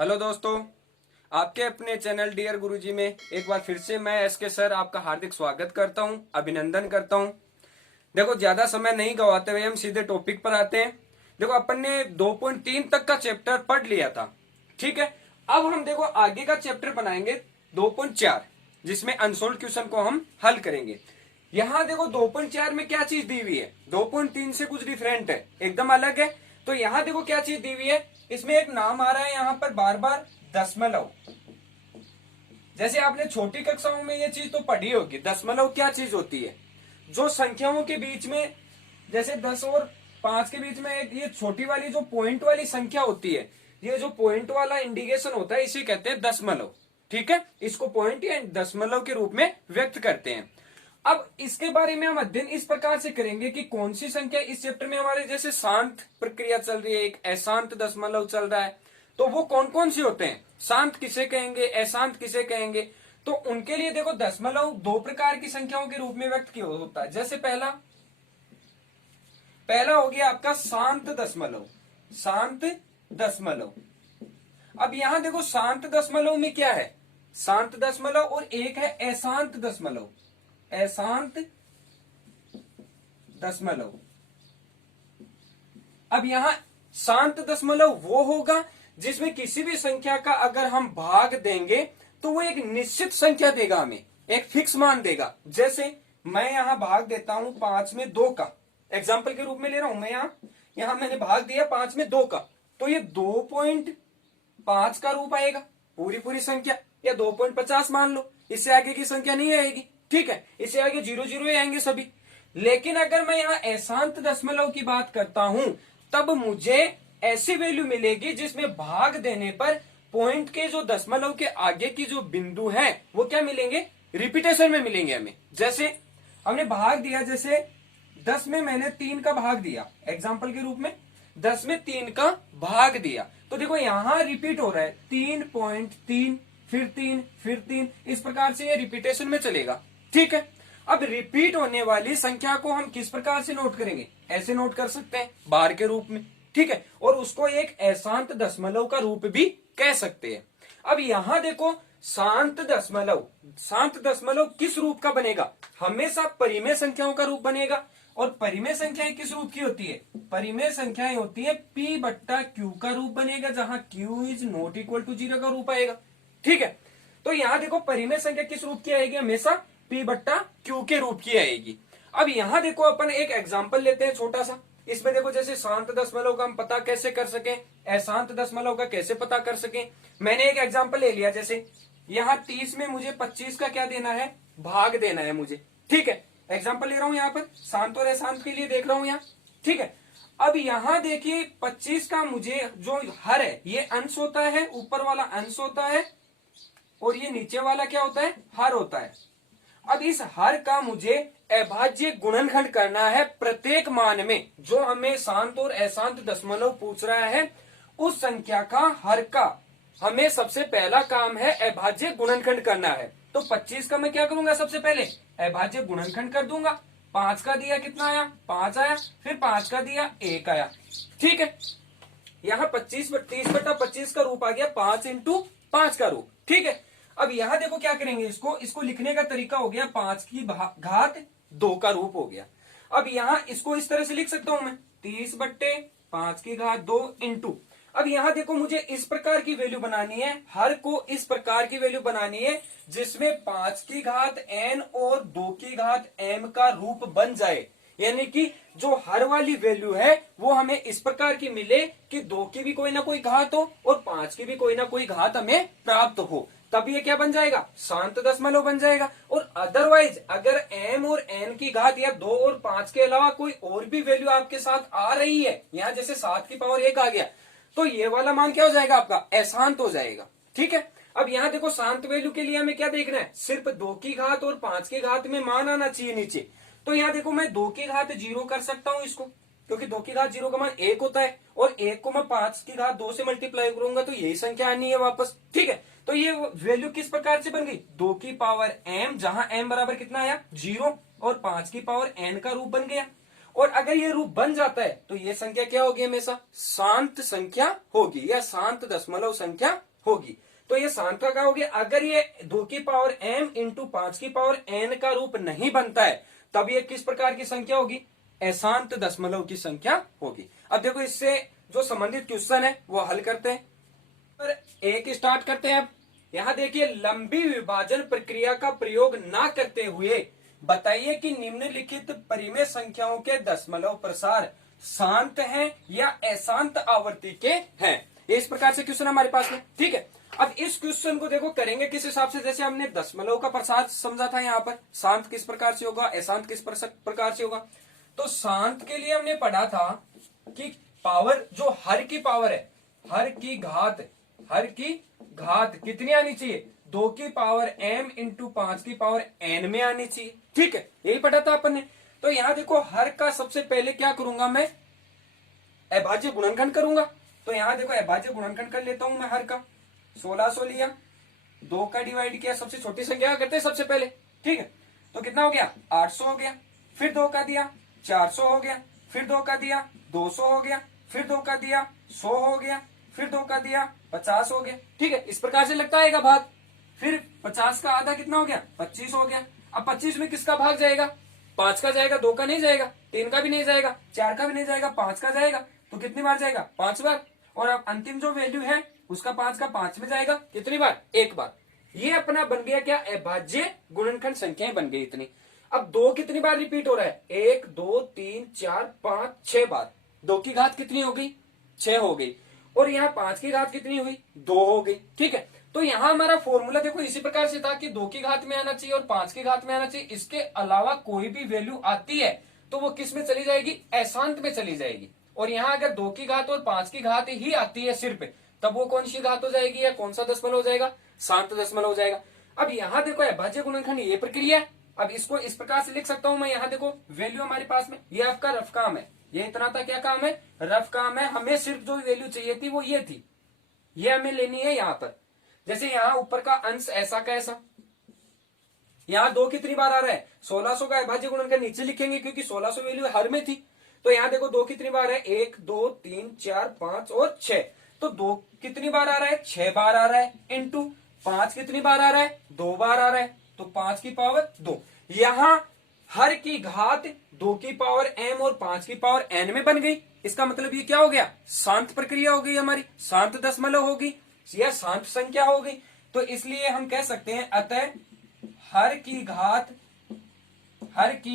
Hello दोस्तों, आपके अपने चैनल डियर गुरुजी में एक बार फिर से मैं एसके सर आपका हार्दिक स्वागत करता हूं, अभिनंदन करता हूं। देखो, ज्यादा समय नहीं गवाते हुए हम सीधे टॉपिक पर आते हैं। देखो, अपन ने 2.3 तक का चैप्टर पढ़ लिया था, ठीक है। अब हम देखो आगे का चैप्टर बनाएंगे 2.4, जिसमें अनसोल्व क्वेश्चन को हम हल करेंगे। यहाँ देखो 2.4 में क्या चीज दी हुई है, 2.3 से कुछ डिफरेंट है, एकदम अलग है। तो यहाँ देखो क्या चीज दी हुई है, इसमें एक नाम आ रहा है यहाँ पर बार बार, दशमलव। जैसे आपने छोटी कक्षाओं में ये चीज तो पढ़ी होगी, दशमलव क्या चीज होती है। जो संख्याओं के बीच में, जैसे 10 और 5 के बीच में एक ये छोटी वाली जो पॉइंट वाली संख्या होती है, ये जो पॉइंट वाला इंडिकेशन होता है इसे कहते हैं दशमलव, ठीक है। इसको पॉइंट या दशमलव के रूप में व्यक्त करते हैं। अब इसके बारे में हम अध्ययन इस प्रकार से करेंगे कि कौन सी संख्या इस चैप्टर में हमारे, जैसे शांत प्रक्रिया चल रही है, एक अशांत दशमलव चल रहा है, तो वो कौन कौन सी होते हैं, शांत किसे कहेंगे, अशांत किसे कहेंगे। तो उनके लिए देखो दशमलव दो प्रकार की संख्याओं के रूप में व्यक्त किया होता है। जैसे पहला पहला हो गया आपका शांत दशमलव, शांत दशमलव। अब यहां देखो शांत दशमलव में क्या है, शांत दशमलव, और एक है अशांत दशमलव, अशांत दशमलव। अब यहां शांत दशमलव वो होगा जिसमें किसी भी संख्या का अगर हम भाग देंगे तो वो एक निश्चित संख्या देगा, हमें एक फिक्स मान देगा। जैसे मैं यहां भाग देता हूं 5 में 2 का, एग्जाम्पल के रूप में ले रहा हूं मैं, यहां मैंने भाग दिया 5 में 2 का, तो ये 2.5 का रूप आएगा, पूरी पूरी संख्या, या 2.50 मान लो, इससे आगे की संख्या नहीं आएगी, ठीक है। इससे आगे 0 0 ही आएंगे सभी। लेकिन अगर मैं यहाँ अशांत दशमलव की बात करता हूं, तब मुझे ऐसी वैल्यू मिलेगी जिसमें भाग देने पर पॉइंट के जो दशमलव के आगे की जो बिंदु है वो क्या मिलेंगे, रिपीटेशन में मिलेंगे हमें। जैसे हमने भाग दिया, जैसे 10 में मैंने 3 का भाग दिया, एग्जाम्पल के रूप में 10 में 3 का भाग दिया, तो देखो यहां रिपीट हो रहा है 3.3, फिर 3, फिर 3, इस प्रकार से ये रिपीटेशन में चलेगा, ठीक है। अब रिपीट होने वाली संख्या को हम किस प्रकार से नोट करेंगे, ऐसे नोट कर सकते हैं बार के रूप में, ठीक है, और उसको एक अशांत दशमलव का रूप भी कह सकते हैं। अब यहां देखो शांत दशमलव, शांत दशमलव किस रूप का बनेगा, हमेशा परिमेय संख्याओं का रूप बनेगा। और परिमेय संख्याएं किस रूप की होती है, परिमेय संख्याएं होती है P/Q का रूप बनेगा, जहां Q is not equal to 0 का रूप आएगा, ठीक है। तो यहां देखो परिमेय संख्या किस रूप की आएगी, हमेशा P/Q के रूप की आएगी। अब यहां देखो अपन एक एग्जाम्पल लेते हैं छोटा सा। इसमें देखो जैसे शांत दशमलव का हम पता कैसे कर सकें, अशांत दशमलव का कैसे पता कर सकें। मैंने एक एग्जाम्पल ले लिया, जैसे यहाँ 30 में मुझे 25 का क्या देना है, भाग देना है मुझे, ठीक है। एग्जाम्पल ले रहा हूं यहाँ पर, शांत और अशांत के लिए देख रहा हूं यहाँ, ठीक है। अब यहां देखिए 25 का मुझे जो हर है, ये अंश होता है, ऊपर वाला अंश होता है, और ये नीचे वाला क्या होता है, हर होता है। अब इस हर का मुझे अभाज्य गुणनखंड करना है प्रत्येक मान में, जो हमें शांत और अशांत दशमलव पूछ रहा है, उस संख्या का हर का हमें सबसे पहला काम है अभाज्य गुणनखंड करना है। तो 25 का मैं क्या करूंगा, सबसे पहले अभाज्य गुणनखंड कर दूंगा। 5 का दिया कितना आया, 5 आया, फिर 5 का दिया 1 आया, ठीक है। यहाँ 30/25 का रूप आ गया 5 × 5 का रूप, ठीक है। अब यहां देखो क्या करेंगे, इसको लिखने का तरीका हो गया 5 की घात 2 का रूप हो गया। अब यहां इसको इस तरह से लिख सकता हूं मैं, 30/5 की घात 2 इंटू, अब यहां देखो मुझे इस प्रकार की वैल्यू बनानी है, हर को इस प्रकार की वैल्यू बनानी है जिसमें 5 की घात n और 2 की घात m का रूप बन जाए। यानी कि जो हर वाली वैल्यू है वो हमें इस प्रकार की मिले कि 2 की भी कोई ना कोई घात हो और 5 की भी कोई ना कोई घात हमें प्राप्त हो, तब ये क्या बन जाएगा, शांत दशमलव बन जाएगा। और अदरवाइज अगर m और n की घात या 2 और 5 के अलावा कोई और भी वैल्यू आपके साथ आ रही है, यहाँ जैसे 7 की पावर 1 आ गया, तो ये वाला मान क्या हो जाएगा, आपका अशांत हो जाएगा, ठीक है। अब यहाँ देखो शांत वैल्यू के लिए हमें क्या देखना है, सिर्फ 2 की घात और 5 की घात में मान आना चाहिए नीचे। तो यहाँ देखो मैं 2 की घात 0 कर सकता हूं इसको, क्योंकि 2 की घात 0 का मान 1 होता है, और 1 को मैं 5 की घात 2 से मल्टीप्लाई करूंगा तो यही संख्या आनी है वापस, ठीक है। तो ये वैल्यू किस प्रकार से बन गई, 2 की पावर m, जहां m बराबर कितना आया 0, और 5 की पावर n का रूप बन गया। और अगर ये रूप बन जाता है तो ये संख्या क्या होगी, हमेशा शांत संख्या होगी या शांत दशमलव संख्या होगी। तो ये शांत का क्या होगी, अगर ये 2 की पावर m इंटू 5 की पावर n का रूप नहीं बनता है तब ये किस प्रकार की संख्या होगी, अशांत दशमलव की संख्या होगी। अब देखो इससे जो संबंधित क्वेश्चन है वो हल करते हैं। पर एक स्टार्ट करते हैं। अब यहां देखिए, लंबी विभाजन प्रक्रिया का प्रयोग ना करते हुए बताइए कि निम्नलिखित परिमेय संख्याओं के दशमलव प्रसार शांत हैं या अशांत आवर्ती के हैं। इस प्रकार से क्वेश्चन हमारे पास में, ठीक है। अब इस क्वेश्चन को देखो करेंगे किस हिसाब से, जैसे हमने दशमलव का प्रसार समझा था, यहाँ पर शांत किस प्रकार से होगा, अशांत किस प्रकार से होगा। तो शांत के लिए हमने पढ़ा था कि पावर जो हर की पावर है, हर की घात कितनी आनी चाहिए, 2 की पावर m इंटू 5 की पावर n में आनी चाहिए, ठीक है, यही पढ़ा था अपन ने। तो यहां देखो हर का सबसे पहले क्या करूंगा मैं, अभाज्य गुणनखंड करूंगा। तो यहां देखो अभाज्य गुणनखंड कर लेता हूं मैं। हर का 1600 लिया, 2 का डिवाइड किया, सबसे छोटी संख्या करते हैं सबसे पहले, ठीक है। तो कितना हो गया, 800 हो गया, फिर 2 का दिया 400 हो गया, फिर 2 का दिया 200 हो गया, फिर 2 का दिया 100 हो गया, फिर 2 का दिया 50 हो गया, ठीक है। इस प्रकार से लगता आएगा भाग। फिर 50 का आधा कितना हो गया, 25 हो गया। अब 25 में किसका भाग जाएगा, 5 का जाएगा, 2 का नहीं जाएगा, 3 का भी नहीं जाएगा, 4 का भी नहीं जाएगा, 5 का जाएगा। तो कितनी बार जाएगा, 5 बार। और अब अंतिम जो वैल्यू है उसका 5 का 5 में जाएगा, कितनी बार, 1 बार। ये अपना बन गया क्या, अभाज्य गुणनखंड संख्याएं बन गई इतनी। अब 2 कितनी बार रिपीट हो रहा है, 1 2 3 4 5 6 बार। 2 की घात कितनी हो गई, 6 हो गई। और यहाँ 5 की घात कितनी हुई, 2 हो गई, ठीक है। तो यहाँ हमारा फॉर्मूला देखो इसी प्रकार से था कि 2 की घात में आना चाहिए और 5 की घात में आना चाहिए। इसके अलावा कोई भी वैल्यू आती है तो वो किस में चली जाएगी, अशांत में चली जाएगी। और यहाँ अगर 2 की घात और 5 की घात ही आती है सिर्फ, तब वो कौन सी घात हो जाएगी या कौन सा दशमलव हो जाएगा, शांत दशमलव हो जाएगा। अब यहाँ देखो अभाज्य गुणनखंड ये प्रक्रिया है। अब इसको इस प्रकार से लिख सकता हूं मैं, यहाँ देखो वैल्यू हमारे पास में, ये आपका रफ काम है, ये इतना था क्या काम है, रफ काम है। हमें सिर्फ जो वैल्यू चाहिए थी वो ये थी, ये हमें लेनी है यहाँ पर। जैसे यहाँ ऊपर का अंश ऐसा का ऐसा, यहाँ 2 कितनी बार आ रहा है, 1600 का अभाज्य गुणनखंड नीचे लिखेंगे क्योंकि 1600 वैल्यू हर में थी। तो यहाँ देखो 2 कितनी बार है, 1 2 3 4 5 और 6। तो 2 कितनी बार आ रहा है, 6 बार आ रहा है, इंटू 5 कितनी बार आ रहा है, 2 बार आ रहा है, तो 5 की पावर 2। यहाँ हर की घात 2 की पावर m और 5 की पावर n में बन गई। इसका मतलब ये क्या हो गया, शांत प्रक्रिया हो गई हमारी, शांत दशमलव होगी या शांत संख्या हो गई। तो इसलिए हम कह सकते हैं अतः हर की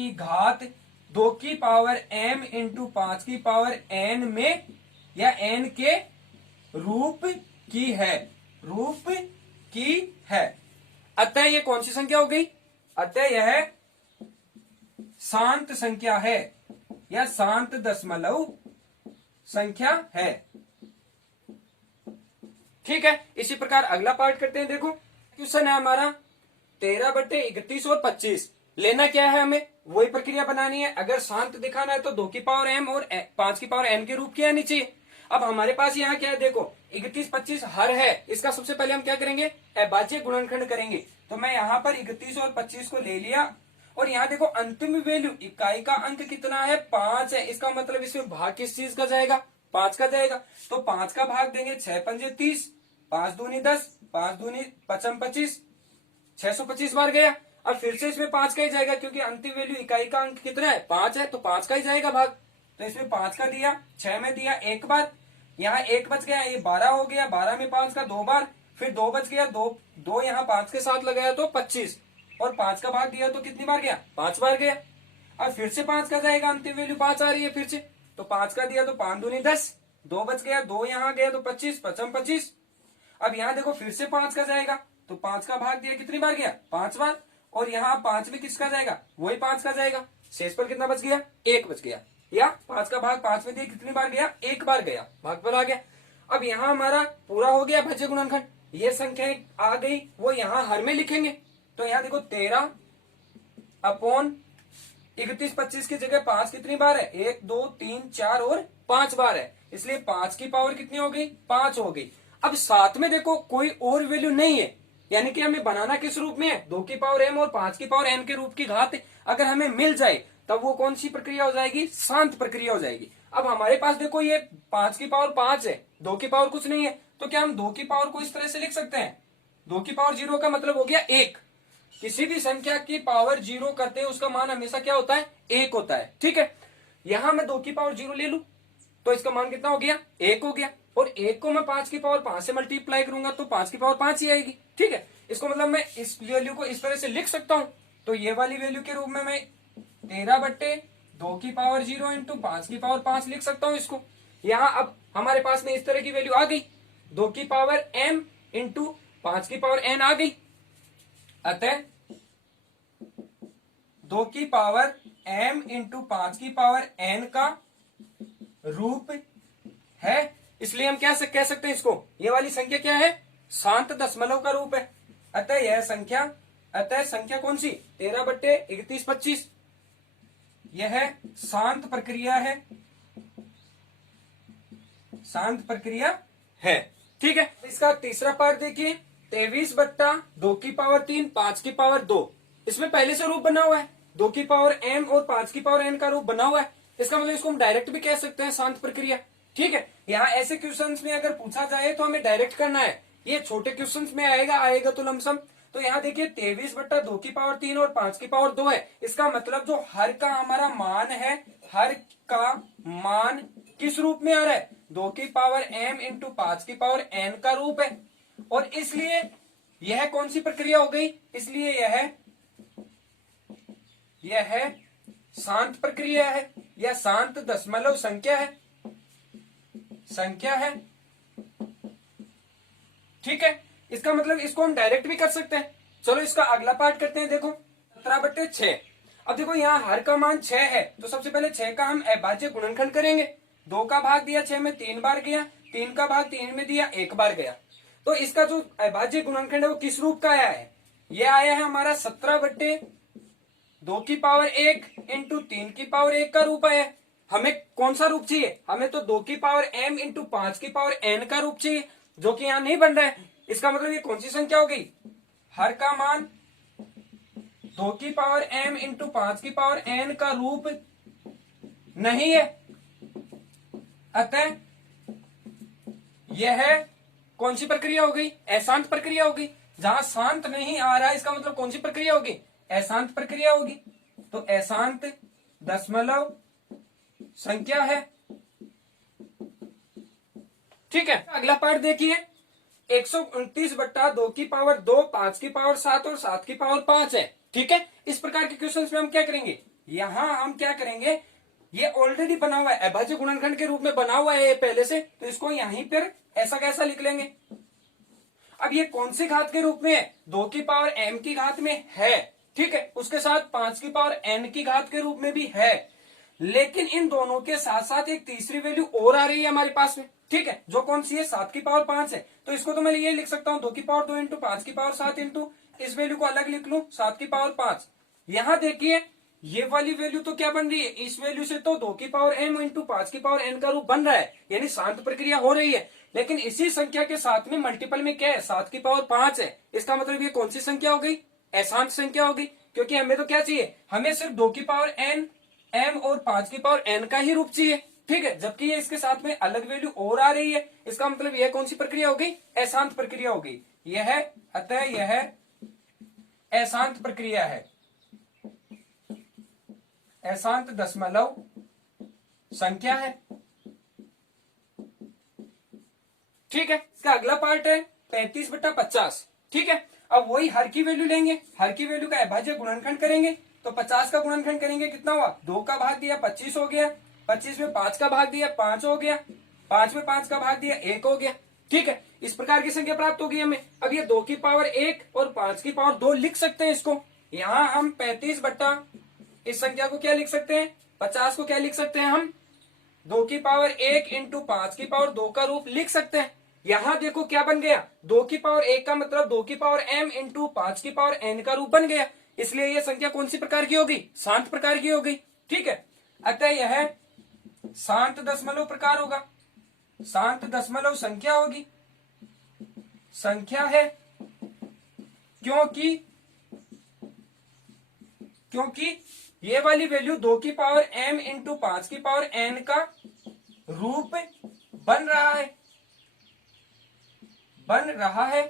घात 2 की पावर m इंटू 5 की पावर n में या n के रूप की है। अतः यह कौन सी संख्या हो गई, अतः यह शांत संख्या है या शांत दशमलव संख्या है, ठीक है। इसी प्रकार अगला पार्ट करते हैं। देखो क्वेश्चन है हमारा 13/31 और 25। लेना क्या है, हमें वही प्रक्रिया बनानी है। अगर शांत दिखाना है तो 2 की पावर m और 5 की पावर n के रूप की आनी चाहिए। अब हमारे पास यहाँ क्या है, देखो 31 25 हर है। इसका सबसे पहले हम क्या करेंगे, अभाज्य गुणनखंड करेंगे। तो मैं यहाँ पर 31 और 25 को ले लिया और यहाँ देखो अंतिम वैल्यू इकाई का अंक कितना है, 5 है। इसका मतलब इसमें भाग किस चीज का जाएगा, 5 का जाएगा। तो 5 का भाग देंगे, 6 पंजे 30, 5 दूनी 10, 5 दूनी 25, 625 बार गया। अब फिर से इसमें 5 का ही जाएगा क्योंकि अंतिम वैल्यू इकाई का अंक कितना है, 5 है, तो 5 का ही जाएगा भाग। तो इसमें 5 का दिया, 6 में दिया 1 बार, यहाँ 1 बच गया, ये 12 हो गया, 12 में 5 का 2 बार, फिर 2 बच गया, 2 यहाँ 5 के साथ लगाया तो 25, और 5 का भाग दिया तो कितनी बार गया, 5 बार गया। अब फिर से 5 का जाएगा, अंतिम वैल्यू 5 आ रही है फिर से, तो 5 का दिया तो 5 दूनी 10, 2 बच गया, 2 यहाँ गया तो 25, 25। अब यहाँ देखो फिर से 5 का जाएगा, तो 5 का भाग दिया कितनी बार गया, 5 बार, और यहाँ 5 में किसका जाएगा, वही 5 का जाएगा। शेष पर कितना बच गया, 1 बच गया, या 5 का भाग 5 में दिया कितनी बार गया, 1 बार गया, भाग पर आ गया। अब यहाँ हमारा पूरा हो गया भाज्य गुणनखंड, ये संख्याएं आ गई, वो यहाँ हर में लिखेंगे। तो यहाँ देखो 13/31 की जगह 5 कितनी बार है, 1 2 3 4 और 5 बार है, इसलिए 5 की पावर कितनी हो गई, 5 हो गई। अब साथ में देखो कोई और वैल्यू नहीं है, यानी कि हमें बनाना किस रूप में है, 2 की पावर m और 5 की पावर n के रूप की घात अगर हमें मिल जाए तब वो कौन सी प्रक्रिया हो जाएगी? शांत प्रक्रिया हो जाएगी। अब हमारे पास देखो ये 5 की पावर 5 है, 2 की पावर कुछ नहीं है, तो क्या हम 2 की पावर को इस तरह से लिख सकते हैं? 2 की पावर 0 का मतलब हो गया 1। किसी भी संख्या की पावर 0 करते हैं उसका मान हमेशा क्या होता है? 1 होता है। ठीक है, यहां मैं 2 की पावर 0 ले लू तो इसका मान कितना हो गया? 1 हो गया। और 1 को मैं 5 की पावर 5 से मल्टीप्लाई करूंगा तो 5 की पावर 5 ही आएगी। ठीक है, इसको मतलब मैं इस वैल्यू को इस तरह से लिख सकता हूं। तो ये वाली वैल्यू के रूप में मैं 13/2 की पावर 0 इंटू 5 की पावर 5 लिख सकता हूं इसको। यहां अब हमारे पास में इस तरह की वैल्यू आ गई, 2 की पावर m इंटू 5 की पावर n आ गई। अतः 2 की पावर m इंटू 5 की पावर n का रूप है, इसलिए हम क्या कह सकते हैं इसको? ये वाली संख्या क्या है? शांत दशमलव का रूप है। अतः संख्या कौन सी? 13/31/25 यह शांत प्रक्रिया है, शांत प्रक्रिया है। ठीक है, इसका तीसरा पार्ट देखिए, 23/2 की पावर 3 5 की पावर 2। इसमें पहले से रूप बना हुआ है, 2 की पावर m और 5 की पावर n का रूप बना हुआ है। इसका मतलब इसको हम डायरेक्ट भी कह सकते हैं शांत प्रक्रिया। ठीक है, यहाँ ऐसे क्वेश्चंस में अगर पूछा जाए तो हमें डायरेक्ट करना है, ये छोटे क्वेश्चंस में आएगा तो लमसम। तो यहाँ देखिए 23/2 की पावर 3 और 5 की पावर 2 है। इसका मतलब जो हर का हमारा मान है, हर का मान किस रूप में आ रहा है? 2 की पावर m इंटू 5 की पावर n का रूप है। और इसलिए यह कौन सी प्रक्रिया हो गई? इसलिए यह शांत प्रक्रिया है, यह शांत दशमलव संख्या है। ठीक है, इसका मतलब इसको हम डायरेक्ट भी कर सकते हैं। चलो इसका अगला पार्ट करते हैं। देखो 17/6। अब देखो यहाँ हर का मान 6 है, तो सबसे पहले 6 का हम अभाज्य गुणनखंड करेंगे। 2 का भाग दिया 6 में 3 बार गया, 3 का भाग 3 में दिया 1 बार गया। तो इसका जो अभाज्य गुणनखंड है वो किस रूप का आया है? ये आया है हमारा 17/2 की पावर 1 इंटू 3 की पावर 1 का रूप आया है। हमें कौन सा रूप चाहिए? हमें तो 2 की पावर m इंटू 5 की पावर n का रूप चाहिए, जो कि यहां नहीं बन रहा है। इसका मतलब ये कौन सी संख्या हो गई? हर का मान 2 की पावर m इंटू 5 की पावर n का रूप नहीं है। अतः यह कौन सी प्रक्रिया हो गई? अशांत प्रक्रिया होगी। जहां शांत नहीं आ रहा है इसका मतलब कौन सी प्रक्रिया होगी? अशांत प्रक्रिया होगी। तो अशांत दशमलव संख्या है। ठीक है, अगला पार्ट देखिए, 129/2 की पावर 2 5 की पावर 7 और 7 की पावर 5 है। ठीक है, इस प्रकार के क्वेश्चंस में हम क्या करेंगे? यहां हम क्या करेंगे, ये ऑलरेडी बना हुआ है, अभाज्य गुणनखंड के रूप में बना हुआ है ये पहले से, तो इसको यहीं पर ऐसा कैसा लिख लेंगे। अब ये कौन सी घात के रूप में है? 2 की पावर m की घात में है। ठीक है, उसके साथ 5 की पावर n की घात के रूप में भी है। लेकिन इन दोनों के साथ साथ एक तीसरी वैल्यू और आ रही है हमारे पास में। ठीक है, जो कौन सी है? 7 की पावर 5 है। तो इसको तो मैं ये लिख सकता हूं 2 की पावर 2 इंटू 5 की पावर 7 इंटू इस वैल्यू को अलग लिख लू 7 की पावर 5। यहां देखिए ये वाली वैल्यू तो क्या बन रही है? इस वैल्यू से तो 2 की पावर m इंटू 5 की पावर n का रूप बन रहा है, यानी शांत प्रक्रिया हो रही है। लेकिन इसी संख्या के साथ में मल्टीपल में क्या है? 7 की पावर 5 है। इसका मतलब ये कौन सी संख्या हो गई? अशांत संख्या होगी, क्योंकि हमें तो क्या चाहिए? हमें सिर्फ 2 की पावर n m और 5 की पावर n का ही रूप चाहिए। ठीक है, जबकि ये इसके साथ में अलग वैल्यू और आ रही है, इसका मतलब यह कौन सी प्रक्रिया हो गई? अशांत प्रक्रिया हो गई। अतः यह अशांत प्रक्रिया है, अशांत दशमलव संख्या है। ठीक है, इसका अगला पार्ट है 35/50। ठीक है, अब वही हर की वैल्यू लेंगे, हर की वैल्यू का अभाज्य गुणनखंड करेंगे। तो 50 का गुणनखंड करेंगे, कितना हुआ? 2 का भाग दिया 25 हो गया, 25 में 5 का भाग दिया 5 हो गया, 5 में 5 का भाग दिया 1 हो गया। ठीक है, इस प्रकार की संख्या प्राप्त होगी हमें। अब ये 2 की पावर 1 और 5 की पावर 2 लिख सकते हैं इसको। यहां हम 35 बट्टा इस संख्या को क्या लिख सकते हैं? 50 को क्या लिख सकते हैं हम? 2 की पावर 1 इंटू 5 की पावर 2 का रूप लिख सकते हैं। यहां देखो क्या बन गया? 2 की पावर 1 का मतलब 2 की पावर m इंटू 5 की पावर n का रूप बन गया। इसलिए यह संख्या कौन सी प्रकार की होगी? शांत प्रकार की होगी। ठीक है, अतः यह शांत दशमलव प्रकार होगा, शांत दशमलव संख्या होगी, संख्या है। क्योंकि क्योंकि ये वाली वैल्यू 2 की पावर m इंटू 5 की पावर n का रूप बन रहा है।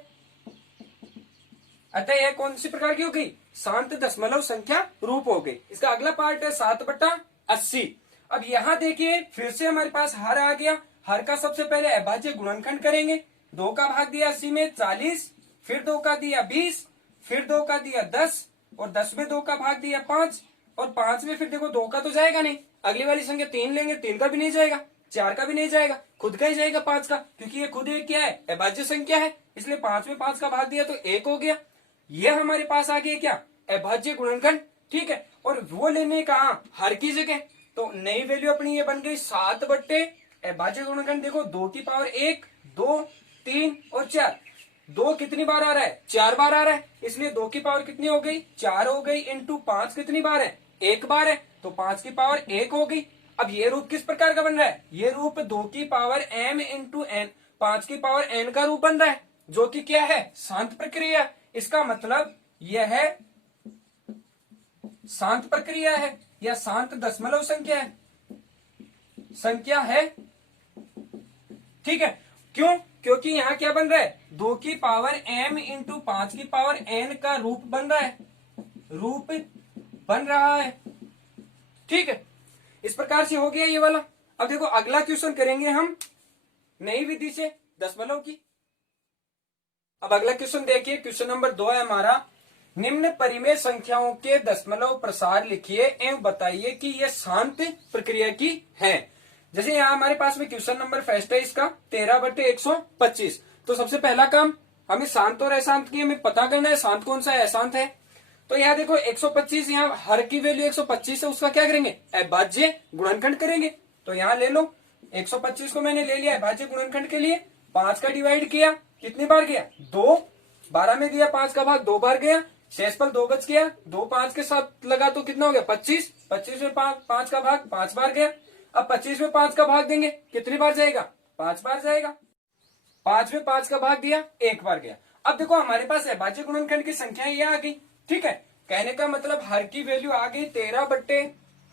अतः यह कौन सी प्रकार की हो गई? शांत दशमलव संख्या रूप हो गई। इसका अगला पार्ट है 7/80। अब यहां देखिए फिर से हमारे पास हर आ गया। हर का सबसे पहले अभाज्य गुणनखंड करेंगे। 2 का भाग दिया 80 में 40, फिर 2 का दिया 20, फिर 2 का दिया 10 और 10 में 2 का भाग दिया 5 और 5 में फिर देखो 2 का तो जाएगा नहीं। अगली वाली संख्या 3 लेंगे, 3 का भी नहीं जाएगा, 4 का भी नहीं जाएगा, खुद का ही जाएगा 5 का, क्योंकि ये खुद एक क्या है? अभाज्य संख्या है। इसलिए 5 में 5 का भाग दिया तो 1 हो गया। ये हमारे पास आ गया क्या? अभाज्य गुणनखंड। ठीक है, और वो लेने कहा हर की जगह, तो नई वैल्यू अपनी ये बन गई 7 बट्टे अभाज्य गुणनखंड। देखो 2 की पावर 1, 2, 3 और 4। 2 कितनी बार आ रहा है? 4 बार आ रहा है। इसलिए 2 की पावर कितनी हो गई? 4 हो गई। इंटू 5 कितनी बार है? 1 बार है, तो 5 की पावर 1 हो गई। अब ये रूप किस प्रकार का बन रहा है? ये रूप 2 की पावर m इंटू n, 5 की पावर n का रूप बन रहा है, जो कि क्या है? शांत प्रक्रिया। इसका मतलब यह है शांत प्रक्रिया है या शांत दशमलव संख्या है। ठीक है, क्यों? क्योंकि यहां क्या बन रहा है? 2 की पावर m इंटू 5 की पावर n का रूप बन रहा है। ठीक है, इस प्रकार से हो गया ये वाला। अब देखो अगला क्वेश्चन करेंगे हम नई विधि से दशमलव की। अब अगला क्वेश्चन देखिए, क्वेश्चन नंबर 2 है हमारा, निम्न परिमेय संख्याओं के दशमलव प्रसार लिखिए एवं बताइए कि यह शांत प्रक्रिया की है। जैसे यहाँ हमारे पास में क्वेश्चन नंबर फर्स्ट है इसका 13/125। तो सबसे पहला काम हमें शांत और अशांत की हमें पता करना है, शांत कौन सा है अशांत है। तो यहाँ देखो 125, यहाँ हर की वैल्यू 125 है, उसका क्या करेंगे? अभाज्य गुणनखंड करेंगे। तो यहाँ ले लो 125 को मैंने ले लिया अभाज्य गुणनखंड के लिए। 5 का डिवाइड किया, कितनी बार गया? 2। 12 में दिया 5 का भाग 2 बार गया, शेषफल 2 बच गया। 2 5 के साथ लगा तो कितना हो गया? 25। 25 में 5 का भाग 5 बार गया। अब 25 में 5 का भाग देंगे, कितनी बार जाएगा? 5 बार जाएगा। 5 में 5 का भाग दिया, 1 बार गया। अब देखो हमारे पास अभाज्य गुणनखंड की संख्या ये आ गई। ठीक है, कहने का मतलब हर की वैल्यू आ गई 13 बट्टे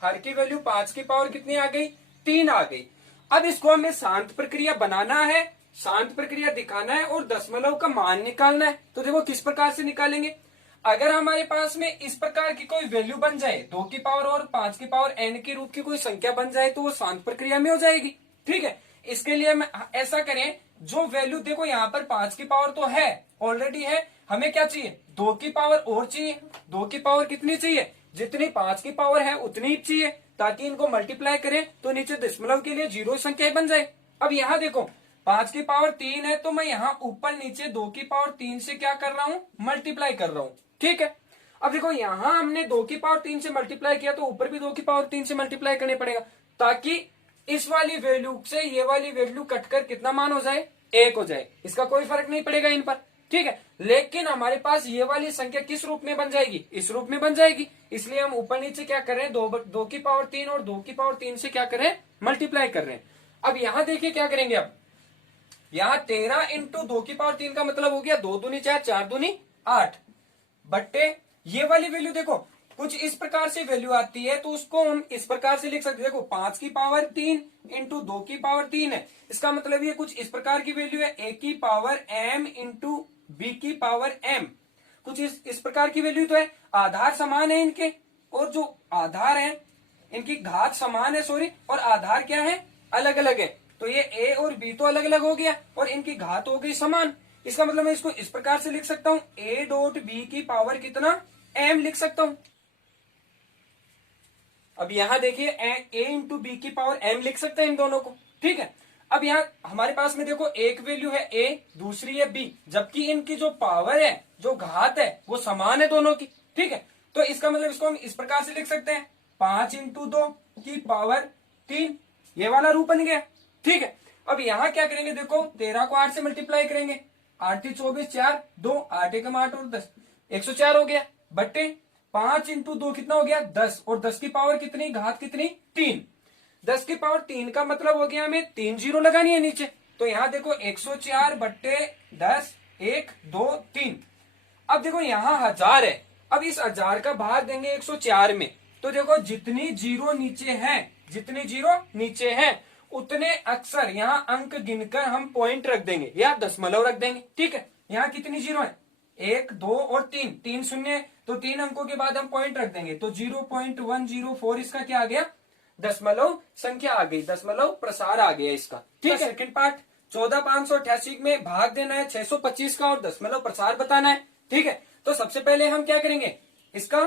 हर की वैल्यू 5 की पावर कितनी आ गई? 3 आ गई। अब इसको हमें शांत प्रक्रिया बनाना है, शांत प्रक्रिया दिखाना है और दशमलव का मान निकालना है। तो देखो किस प्रकार से निकालेंगे। अगर हमारे पास में इस प्रकार की कोई वैल्यू बन जाए, 2 की पावर और 5 की पावर n के रूप की कोई संख्या बन जाए, तो वो शांत प्रक्रिया में हो जाएगी। ठीक है, इसके लिए हम ऐसा करें, जो वैल्यू देखो यहाँ पर 5 की पावर तो है, ऑलरेडी है, हमें क्या चाहिए? 2 की पावर और चाहिए। 2 की पावर कितनी चाहिए? जितनी 5 की पावर है उतनी ही चाहिए, ताकि इनको मल्टीप्लाई करें तो नीचे दशमलव के लिए 0 संख्या बन जाए। अब यहाँ देखो 5 की पावर 3 है, तो मैं यहाँ ऊपर नीचे 2 की पावर 3 से क्या कर रहा हूँ? मल्टीप्लाई कर रहा हूँ। ठीक है, अब देखो यहां हमने 2 की पावर 3 से मल्टीप्लाई किया, तो ऊपर भी 2 की पावर 3 से मल्टीप्लाई करने पड़ेगा, ताकि इस वाली वैल्यू से ये वाली वैल्यू कटकर कितना मान हो जाए? 1 हो जाए। इसका कोई फर्क नहीं पड़ेगा इन पर। ठीक है, लेकिन हमारे पास ये वाली संख्या किस रूप में बन जाएगी? इस रूप में बन जाएगी। इसलिए हम ऊपर नीचे क्या कर रहे हैं? 2 की पावर 3 और 2 की पावर 3 से क्या कर रहे हैं? मल्टीप्लाई कर रहे हैं। अब यहां देखिए क्या करेंगे। अब यहाँ 13 इंटू 2 की पावर 3 का मतलब हो गया 2 दूनी 4, 4 दूनी 8 बट्टे ये वाली वैल्यू। देखो कुछ इस प्रकार से वैल्यू आती है, तो उसको हम इस प्रकार से लिख सकते हैं। देखो 5 की पावर 3 इंटू 2 की पावर 3 है, इसका मतलब ये कुछ इस प्रकार की वैल्यू है। a की पावर m इंटू b की पावर m, कुछ इस प्रकार की वैल्यू तो है। आधार समान है इनके, और जो आधार है इनकी घात समान है, सॉरी, और आधार क्या है? अलग अलग है। तो ये a और b तो अलग अलग हो गया और इनकी घात हो गई समान। इसका मतलब मैं इसको इस प्रकार से लिख सकता हूं, a डॉट b की पावर कितना? m लिख सकता हूं। अब यहां देखिए a इंटू बी की पावर m लिख सकते हैं इन दोनों को। ठीक है, अब यहां हमारे पास में देखो एक वैल्यू है a, दूसरी है b, जबकि इनकी जो पावर है, जो घात है, वो समान है दोनों की। ठीक है, तो इसका मतलब इसको हम इस प्रकार से लिख सकते हैं, 5 इंटू 2 की पावर 3, ये वाला रूप बन गया। ठीक है, अब यहां क्या करेंगे? देखो 13 को 8 से मल्टीप्लाई करेंगे, 8 3 24, 4 2, 8 1 8 और 10, 104 हो गया। बट्टे 5 इंटू 2 कितना हो गया? 10, और 10 की पावर कितनी? घात कितनी? 3। 10 की पावर 3 का मतलब हो गया हमें 3 जीरो लगानी है नीचे। तो यहां देखो 104 बट्टे 10, 1 2 3। अब देखो यहां 1000 है, अब इस 1000 का भाग देंगे 104 में, तो देखो जितनी जीरो नीचे है उतने अक्सर यहाँ अंक गिनकर हम पॉइंट रख देंगे या दशमलव रख देंगे। ठीक है, यहाँ कितनी जीरो है, 1 2 और 3, 3 शून्य, तो 3 अंकों के बाद हम पॉइंट रख देंगे, तो 0.104 इसका क्या आ गया, दशमलव संख्या आ गई, दशमलव प्रसार आ गया इसका। ठीक है, सेकंड पार्ट 14588 में भाग देना है 625 का और दशमलव प्रसार बताना है। ठीक है, तो सबसे पहले हम क्या करेंगे, इसका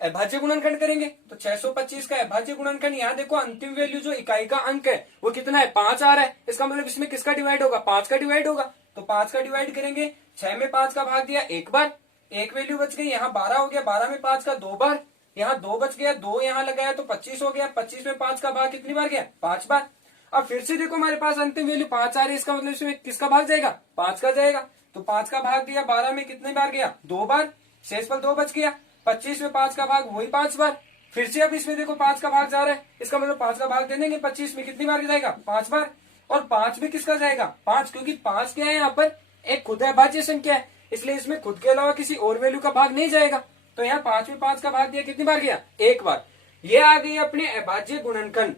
अभाज्य गुणनखंड करेंगे। तो 625 का अभाज्य गुणनखंड, यहाँ देखो अंतिम वैल्यू जो इकाई का अंक है वो कितना है, 5 आ रहा है। इसका मतलब इसमें किसका डिवाइड होगा, 5 का डिवाइड होगा। तो 5 का डिवाइड करेंगे, 6 में 5 का भाग दिया एक बार, एक वैल्यू बच गई, यहाँ 12 हो गया, 12 में 5 का 2 बार, यहाँ 2 बच गया, 2 यहाँ लगाया तो 25 हो गया, 25 में 5 का भाग कितनी बार गया, 5 बार। अब फिर से देखो हमारे पास अंतिम वैल्यू 5 आ रही है, इसका मतलब इसमें किसका भाग जाएगा, 5 का जाएगा। तो 5 का भाग दिया, 12 में कितनी बार गया, 2 बार, शेष पर 2 बच गया, 25 में 5 का भाग वही 5 बार। फिर से अब इसमें देखो 5 का भाग जा रहा है, इसका मतलब 5 का भाग दे देंगे, 25 में कितनी बार जाएगा, 5 बार। और 5 में किसका जाएगा, 5, क्योंकि 5 क्या है, यहाँ पर एक खुद अभाज्य संख्या है, इसलिए इसमें खुद के अलावा किसी और वैल्यू का भाग नहीं जाएगा। तो यहाँ 5 में 5 का भाग दिया, कितनी बार गया, एक बार। ये आ गई अपने अभाज्य गुणनखंड।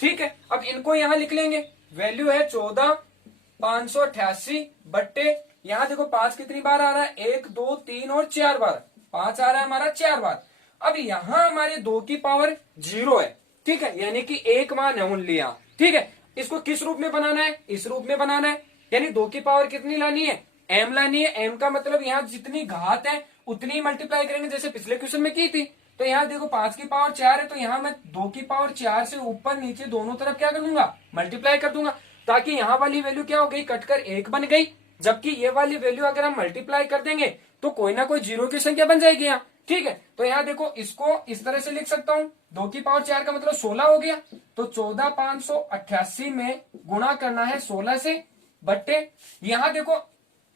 ठीक है, अब इनको यहाँ लिख लेंगे, वैल्यू है 14588 बट्टे, यहाँ देखो 5 कितनी बार आ रहा है, 1 2 3 और 4 बार, 5 आ रहा है हमारा 4 बार। अब यहाँ हमारे 2 की पावर 0 है। ठीक है, यानी कि एक मान है ओनली यहाँ। ठीक है, इसको किस रूप में बनाना है, इस रूप में बनाना है, यानी 2 की पावर कितनी लानी है, m लानी है। m का मतलब यहाँ जितनी घात है उतनी मल्टीप्लाई करेंगे, जैसे पिछले क्वेश्चन में की थी। तो यहाँ देखो 5 की पावर 4 है, तो यहाँ मैं 2 की पावर 4 से ऊपर नीचे दोनों तरफ क्या कर दूंगा, मल्टीप्लाई कर दूंगा, ताकि यहाँ वाली वैल्यू क्या हो गई, कटकर 1 बन गई। जबकि ये वाली वैल्यू अगर हम मल्टीप्लाई कर देंगे तो कोई ना कोई जीरो की संख्या बन जाएगी यहाँ। ठीक है, तो यहाँ देखो इसको इस तरह से लिख सकता हूँ, 2 की पावर 4 का मतलब 16 हो गया, तो 14588 में गुणा करना है 16 से, बट्टे यहाँ देखो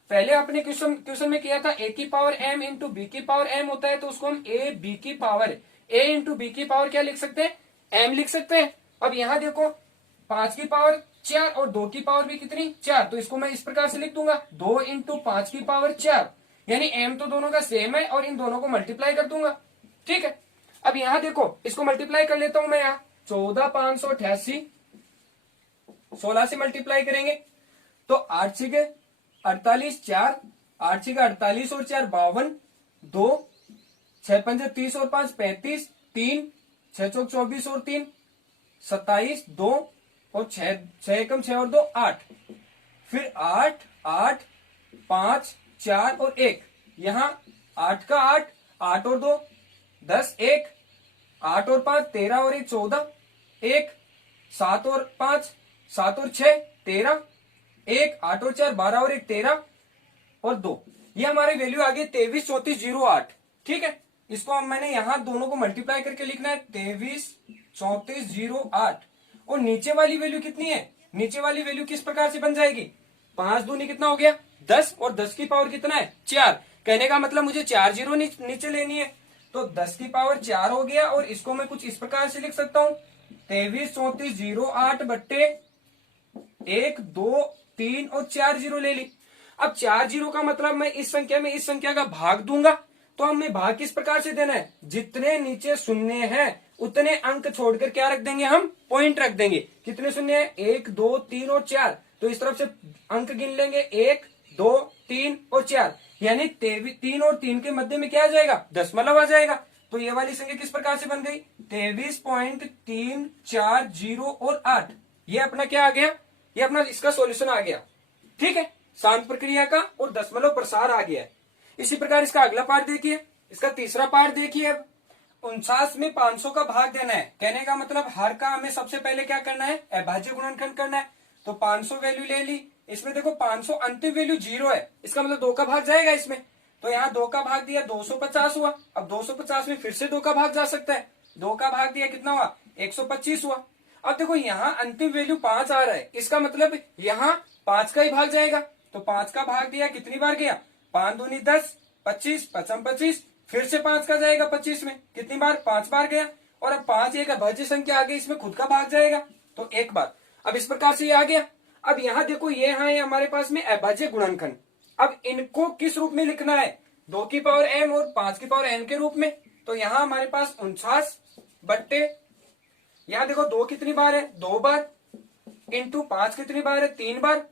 पहले अपने क्वेश्चन में किया था a की पावर m इंटू बी की पावर m होता है, तो उसको हम a b की पावर a इंटू बी की पावर क्या लिख सकते हैं, m लिख सकते हैं। अब यहाँ देखो 5 की पावर 4 और 2 की पावर भी कितनी 4, तो इसको मैं इस प्रकार से लिख दूंगा 2 इंटू 5 की पावर 4, यानी m तो दोनों का सेम है और इन दोनों को मल्टीप्लाई कर दूंगा। ठीक है, अब यहाँ देखो इसको मल्टीप्लाई कर लेता हूं मैं, यहाँ 14588 16 से मल्टीप्लाई करेंगे तो 8 छे 48, 4 8 छे 48 और 4 52, 2 6 पंजे 30 और 5 35, 3 6 चौक 24 और 3 27, 2 और 6 एकम 6 और 2 8, फिर 8 8 5 4 और 1, यहाँ 8 का 8 8 और 2 10, 1 8 और 5 13 और 1 14, 1 7 और 5 7 और 6 13, 1 8 और 4 12 और 1 13 और 2, ये हमारी वैल्यू आ गई 23 34 08। ठीक है, इसको हम मैंने यहाँ दोनों को मल्टीप्लाई करके लिखना है 23 34 08। और नीचे वाली वैल्यू कितनी है, नीचे वाली वैल्यू किस प्रकार से बन जाएगी, 5 दूनी कितना हो गया 10 और 10 की पावर कितना है 4, कहने का मतलब मुझे 4 जीरो नीचे लेनी है, तो 10 की पावर 4 हो गया। और इसको मैं कुछ इस प्रकार से लिख सकता हूँ 23 34 08 बट्टे 1 2 3 और 4 जीरो ले ली। अब 4 जीरो का मतलब मैं इस संख्या में इस संख्या का भाग दूंगा, तो हमें भाग किस प्रकार से देना है, जितने नीचे शून्य है उतने अंक छोड़कर क्या रख देंगे, हम पॉइंट रख देंगे। कितने शून्य है, 1 2 3 और 4, तो इस तरफ से अंक गिन लेंगे 1 2 3 और 4, यानी 3 और 3 के मध्य में क्या आ जाएगा, दशमलव आ जाएगा। तो ये वाली संख्या किस प्रकार से बन गई 23.340 और 8, ये अपना क्या आ गया, ये अपना इसका सॉल्यूशन आ गया। ठीक है, शांत प्रक्रिया का और दशमलव प्रसार आ गया है। इसी प्रकार इसका अगला पार्ट देखिए, इसका तीसरा पार्ट देखिए। अब 49 में 500 का भाग देना है, कहने का मतलब हर का हमें सबसे पहले क्या करना है, अभाज्य गुणनखंड करना है। तो 500 वैल्यू ले ली, इसमें देखो 500 अंतिम वैल्यू 0 है, इसका मतलब 2 का भाग जाएगा इसमें, तो यहाँ 2 का भाग दिया 250 हुआ। अब 250 में फिर से 2 का भाग जा सकता है, 2 का भाग दिया कितना हुआ 125 हुआ। अब देखो यहाँ अंतिम वैल्यू 5 आ रहा है, इसका मतलब यहाँ 5 का ही भाग जाएगा, तो 5 का भाग दिया कितनी बार गया, 5 दूनी 10 25 पचम 25, फिर से 5 का जाएगा 25 में कितनी बार, 5 बार गया। और अब 5 एक अभाज्य संख्या आ गई, इसमें खुद का भाग जाएगा तो एक बार। अब इस प्रकार से ये आ गया। अब यहाँ देखो ये है हमारे पास में अभाज्य गुणनखंड। अब इनको किस रूप में लिखना है, 2 की पावर m और 5 की पावर n के रूप में। तो यहां हमारे पास 49 बट्टे, यहां देखो 2 कितनी बार है, 2 बार, इंटू 5 कितनी बार है, 3 बार।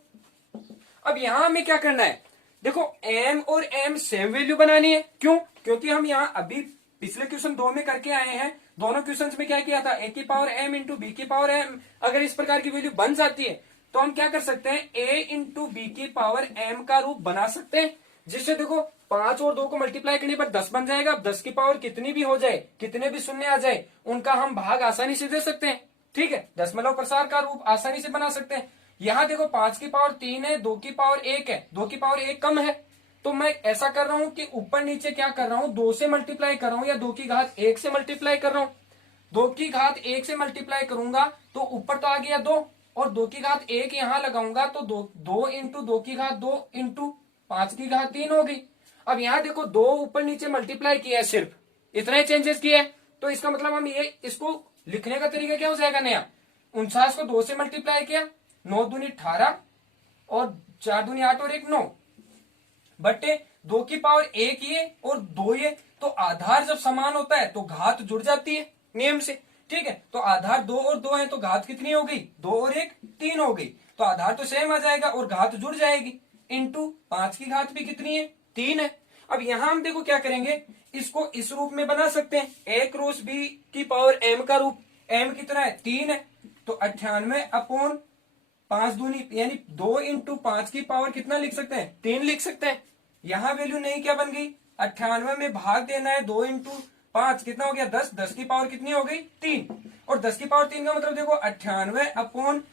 अब यहां हमें क्या करना है, देखो m और m सेम वैल्यू बनानी है। क्यों? क्योंकि हम यहां अभी पिछले क्वेश्चन 2 में करके आए हैं। दोनों क्वेश्चंस में क्या किया था, a की पावर m इंटू बी की पावर m। अगर इस प्रकार की वैल्यू बन जाती है तो हम क्या कर सकते हैं, a इंटू बी की पावर m का रूप बना सकते हैं, जिससे देखो 5 और 2 को मल्टीप्लाई करने पर 10 बन जाएगा। अब 10 की पावर कितनी भी हो जाए, कितने भी शून्य आ जाए, उनका हम भाग आसानी से दे सकते हैं। ठीक है, दशमलव प्रसार का रूप आसानी से बना सकते हैं। यहां देखो 5 की पावर 3 है, 2 की पावर 1 है, 2 की पावर 1 कम है, तो मैं ऐसा कर रहा हूं कि ऊपर नीचे क्या कर रहा हूं, 2 से मल्टीप्लाई कर रहा हूं या 2 की घात 1 से मल्टीप्लाई कर रहा हूं। 2 की घात 1 से मल्टीप्लाई करूंगा तो ऊपर तो आ गया 2, और 2 की घात 1 यहां लगाऊंगा तो 2 इंटू 2 की घात 2 इंटू 5 की घात 3 हो गई। अब यहां देखो 2 ऊपर नीचे मल्टीप्लाई किया है, सिर्फ इतना ही चेंजेस किया है। तो इसका मतलब हम ये इसको लिखने का तरीका क्या हो जाएगा नया, 49 को 2 से मल्टीप्लाई किया, 9 दूनी 18 और 4 दूनी 8 और 1 9 बट्टे 2 की पावर 1 ये और 2 ये। तो आधार जब समान होता है तो घात जुड़ जाती है नियम से। ठीक है, तो आधार 2 और 2 है तो घात कितनी हो गई, 2 और 1 3 हो गई। तो आधार तो सेम आ जाएगा और घात जुड़ जाएगी। इंटू 5 की घात भी कितनी है, 3 है। अब यहां हम देखो क्या करेंगे, इसको इस रूप में बना सकते हैं, a क्रॉस b की पावर m का रूप। m कितना है, 3 है, तो 98 अपॉन 5 दूनी यानी 2 इंटू 5 की पावर कितना लिख सकते हैं, 3 लिख सकते हैं। यहां वैल्यू नहीं क्या बन गई, 98 में भाग देना है, 2 इंटू 5 कितना हो गया, 10, 10 की पावर कितनी हो गई, 3। और 10 की पावर 3 का मतलब देखो 98 अपॉन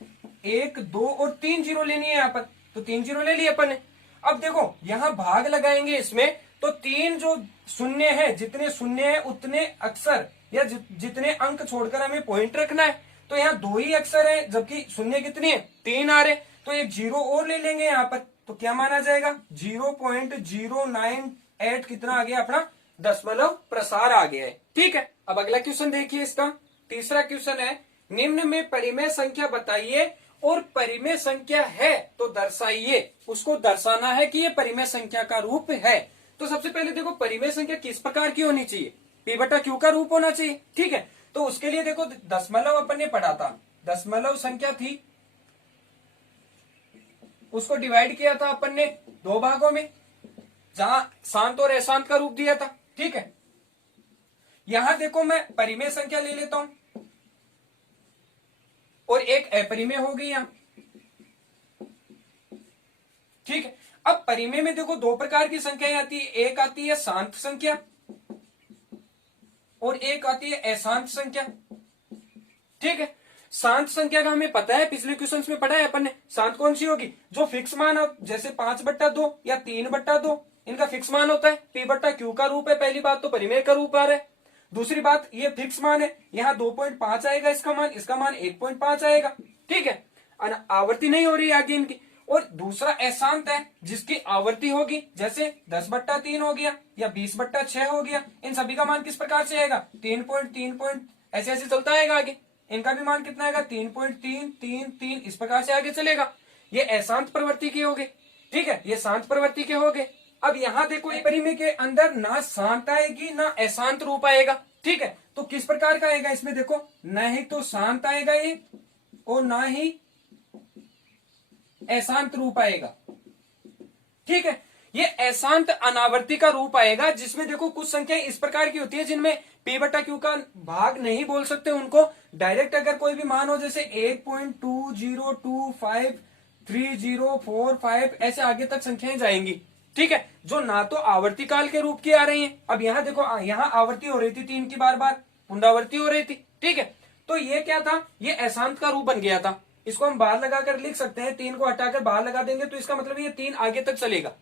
1 2 और 3 जीरो लेनी है यहाँ पर, तो 3 जीरो ले लिए अपन ने। अब देखो यहां भाग लगाएंगे इसमें, तो 3 जो शून्य है, जितने शून्य है उतने अक्षर या जितने अंक छोड़कर हमें पॉइंट रखना है। तो यहाँ 2 ही अक्षर है, जबकि शून्य कितनी है, 3 आ रहे, तो एक जीरो और ले लेंगे यहाँ पर। तो क्या माना जाएगा, 0.098 कितना आ गया अपना, दशमलव प्रसार आ गया है। ठीक है, अब अगला क्वेश्चन देखिए, इसका तीसरा क्वेश्चन है, निम्न में परिमेय संख्या बताइए और परिमेय संख्या है तो दर्शाइए। उसको दर्शाना है कि ये परिमेय संख्या का रूप है। तो सबसे पहले देखो परिमेय संख्या किस प्रकार की होनी चाहिए, p बटा q का रूप होना चाहिए। ठीक है, तो उसके लिए देखो दशमलव अपन ने पढ़ा था, दशमलव संख्या थी, उसको डिवाइड किया था अपन ने 2 भागों में, जहां शांत और अशांत का रूप दिया था। ठीक है, यहां देखो मैं परिमेय संख्या ले लेता हूं और एक अपरिमेय हो गई यहां। ठीक है, अब परिमेय में देखो 2 प्रकार की संख्याएं आती है, एक आती है शांत संख्या और एक आती है अशांत संख्या। ठीक है, शांत संख्या का हमें पता है, पिछले क्वेश्चंस में पढ़ा है अपन ने। शांत कौन सी होगी, जो फिक्स मान हो, जैसे 5/2 या 3/2, इनका फिक्स मान होता है। p बट्टा क्यू का रूप है, पहली बात तो परिमेय का रूप आ रहा है। दूसरी बात ये फिक्स मान है, यहाँ 2.5 आएगा इसका मान 1.5 आएगा। ठीक है, आवर्ती नहीं हो रही आगे इनकी। और दूसरा अशांत है, जिसकी आवर्ती होगी, जैसे 10/3 हो गया या 20/6 हो गया। इन सभी का मान किस प्रकार से आएगा, 3.3 ऐसे ऐसे चलता आएगा आगे। इनका भी मान कितना आएगा, 3.333, इस प्रकार से आगे चलेगा। ये अशांत प्रवृत्ति के हो गए। ठीक है, ये शांत प्रवृत्ति के हो गए। अब यहां देखो एक परिमेय के अंदर ना शांत आएगी ना अशांत रूप आएगा। ठीक है, तो किस प्रकार का आएगा इसमें, देखो न ही तो शांत आएगा ये और ना ही अशांत रूप आएगा। ठीक है, ये अशांत अनावर्ती का रूप आएगा, जिसमें देखो कुछ संख्याएं इस प्रकार की होती है जिनमें p बटा क्यू का भाग नहीं बोल सकते उनको। डायरेक्ट अगर कोई भी मान हो, जैसे 8.20253045 ऐसे आगे तक संख्याएं जाएंगी। ठीक है, जो ना तो आवर्ती काल के रूप की आ रही हैं। अब यहां देखो, यहां आवर्ती हो रही थी 3 की बार बार पुनरावर्ती हो रही थी। ठीक है, तो ये क्या था, ये अशांत का रूप बन गया था। इसको हम बाहर लगाकर लिख सकते हैं, 3 को हटाकर बाहर लगा देंगे तो इसका मतलब ये 3 आगे तक चलेगा।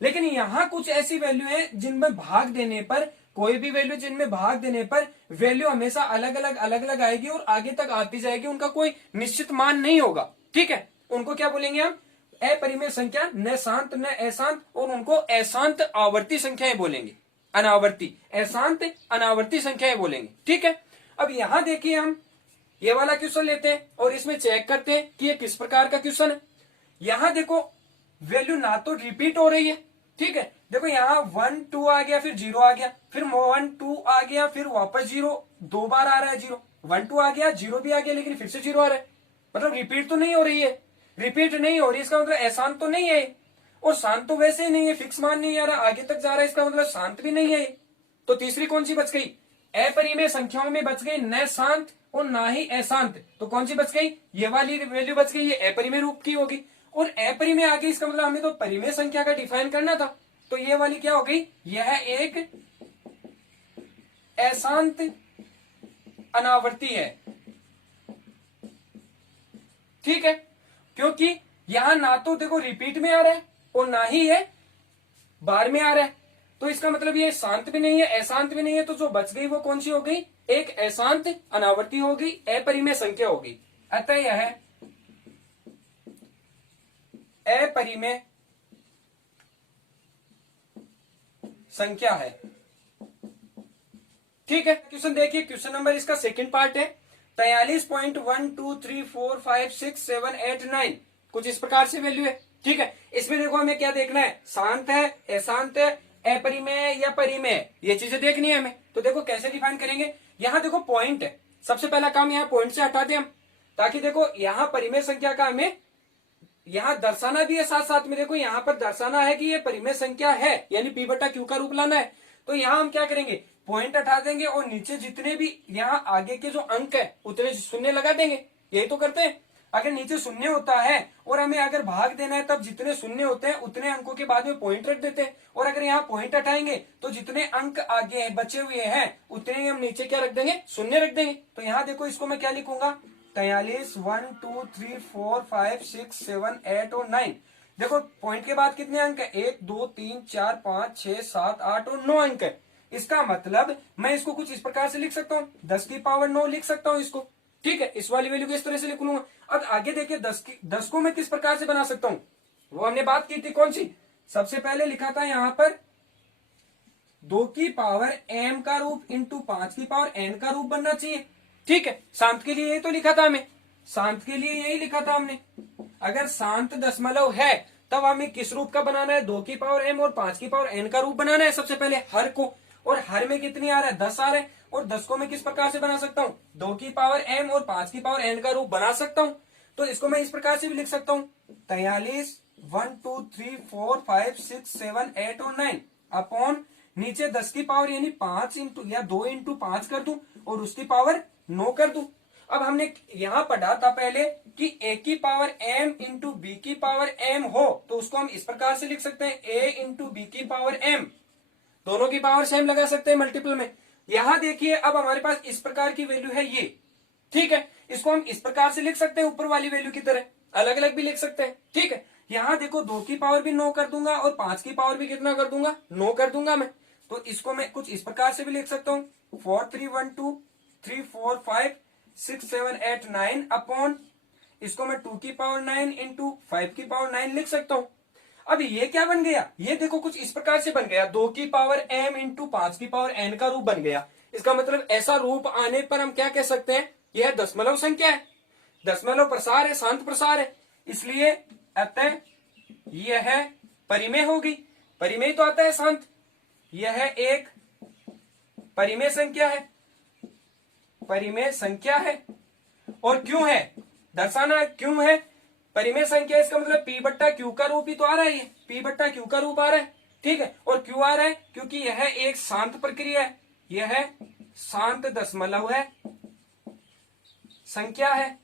लेकिन यहां कुछ ऐसी वैल्यू है जिनमें भाग देने पर, कोई भी वैल्यू जिनमें भाग देने पर वैल्यू हमेशा अलग अलग आएगी और आगे तक आती जाएगी, उनका कोई निश्चित मान नहीं होगा। ठीक है, उनको क्या बोलेंगे हम, अपरिमेय संख्या, न शांत न अशांत, और उनको अशांत आवर्ती संख्याएं बोलेंगे, अनावर्ती, अशांत अनावर्ती संख्याएं बोलेंगे। ठीक है, अब यहां देखिए हम ये वाला क्वेश्चन लेते हैं और इसमें चेक करते हैं कि ये किस प्रकार का क्वेश्चन है। यहां देखो वैल्यू ना तो रिपीट हो रही है, ठीक है, देखो यहाँ 1 2 आ गया, फिर 0 आ गया, फिर 1 2 आ गया, फिर वापस 0, 2 बार आ रहा है 0, 1 2 आ गया, 0 भी आ गया, लेकिन फिर से 0 आ रहा है। मतलब रिपीट तो नहीं हो रही है, रिपीट नहीं हो रही, इसका मतलब अशांत तो नहीं है, और शांत तो वैसे ही नहीं है, फिक्स मान नहीं आ रहा, आगे तक जा रहा है, इसका मतलब शांत भी नहीं है। तो तीसरी कौन सी बच गई? अपरिमेय संख्याओं में बच गई न शांत और ना ही अशांत, तो कौन सी बच गई? ये वाली वैल्यू बच गई, ये अपरिमेय रूप की होगी। और अपरिमेय आगे, इसका मतलब हमें तो परिमेय संख्या का डिफाइन करना था, तो ये वाली क्या हो गई? यह एक अशांत अनावर्ती है। ठीक है, क्योंकि यहां ना तो देखो रिपीट में आ रहा है और ना ही है बार में आ रहा है, तो इसका मतलब ये शांत भी नहीं है, अशांत भी नहीं है, तो जो बच गई वो कौन सी हो गई? एक अशांत अनावर्ती होगी, अपरिमेय संख्या होगी। अतः यह अपरिमेय संख्या है। ठीक है, क्वेश्चन देखिए, क्वेश्चन नंबर इसका सेकंड पार्ट है 43.123456789, कुछ इस प्रकार से वैल्यू है। ठीक है, इसमें देखो हमें क्या देखना है, शांत है, अशांत है, अपरिमेय या परिमेय, ये चीजें देखनी है हमें। तो देखो कैसे डिफाइन करेंगे, यहां देखो पॉइंट है, सबसे पहला काम यहाँ पॉइंट से हटा दें हम, ताकि देखो यहाँ परिमेय संख्या का हमें यहां दर्शाना भी है, साथ साथ में देखो यहां पर दर्शाना है कि ये परिमेय संख्या है, यानी पी बटा क्यू का रूप लाना है। तो यहां हम क्या करेंगे, पॉइंट हटा देंगे और नीचे जितने भी यहाँ आगे के जो अंक है उतने शून्य लगा देंगे, यही तो करते हैं। अगर नीचे शून्य होता है और हमें अगर भाग देना है, तब जितने शून्य होते हैं उतने अंकों के बाद में पॉइंट रख देते हैं, और अगर यहाँ पॉइंट हटाएंगे तो जितने अंक आगे बचे हुए हैं उतने ही हम नीचे क्या रख देंगे? शून्य रख देंगे। तो यहाँ देखो इसको मैं क्या लिखूंगा, 43 1 2 3 4 5 6 7 8 और 9। देखो पॉइंट के बाद कितने अंक है? 1 2 3 4 5 6 7 8 और 9 अंक है। इसका मतलब मैं इसको कुछ इस प्रकार से लिख सकता हूँ, 10 की पावर 9 लिख सकता हूँ इसको। ठीक है, इस वाली वैल्यू को इस तरह से लिख लूंगा। अब आगे देखिए 10 को मैं किस प्रकार से बना सकता हूँ, वो हमने बात की थी, कौन सी? सबसे पहले लिखा था यहाँ पर 2 की पावर m का रूप इंटू 5 की पावर n का रूप बनना चाहिए। ठीक है, शांत के लिए यही तो लिखा था हमें, शांत के लिए यही लिखा था हमने। अगर शांत दशमलव है तब हमें किस रूप का बनाना है? 2 की पावर m और 5 की पावर n का रूप बनाना है सबसे पहले हर को, और हर में कितनी आ रहा है? 10 आ रहा है, और 10 को मैं किस प्रकार से बना सकता हूँ? 2 की पावर m और 5 की पावर n का रूप बना सकता हूँ। तो इसको मैं इस प्रकार से भी लिख सकता हूँ, 43 1 2 3 4 5 6 7 8 और 9 अपॉन नीचे 10 की पावर यानी 5 इंटू या 2 इंटू 5 कर दूं और उसकी पावर 9 कर दूं। अब हमने यहां पढ़ा था पहले कि a की पावर m इंटू बी की पावर m हो, तो उसको हम इस प्रकार से लिख सकते हैं a इंटू बी की पावर m, दोनों की पावर सेम लगा सकते हैं मल्टीपल में। यहां देखिए अब हमारे पास इस प्रकार की वैल्यू है ये। ठीक है, इसको हम इस प्रकार से लिख सकते हैं ऊपर वाली वैल्यू की तरह, अलग अलग भी लिख सकते हैं। ठीक है, यहां देखो 2 की पावर भी 9 कर दूंगा और 5 की पावर भी कितना कर दूंगा? 9 कर दूंगा मैं। तो इसको मैं कुछ इस प्रकार से भी लिख सकता हूँ 4 3 1 2 3 4 5 6 7 8 9 अपॉन इसको मैं 2 की पावर 9 इंटू 5 की पावर 9 लिख सकता हूँ। अब ये क्या बन गया? ये देखो कुछ इस प्रकार से बन गया, 2 की पावर m इंटू 5 की पावर n का रूप बन गया। इसका मतलब ऐसा रूप आने पर हम क्या कह सकते हैं? यह दशमलव संख्या है, दशमलव प्रसार है, शांत प्रसार है, इसलिए अतः यह परिमेय होगी। परिमेय तो आता है शांत, यह एक परिमेय संख्या है, परिमेय संख्या है। और क्यों है? दर्शाना है क्यों है परिमेय संख्या, इसका मतलब p बट्टा क्यू का रूप ही तो आ रहा है, ये p बट्टा क्यू का रूप आ रहा है। ठीक है, और क्यों आ रहा है? क्योंकि यह एक शांत प्रक्रिया है, यह शांत दशमलव है, संख्या है,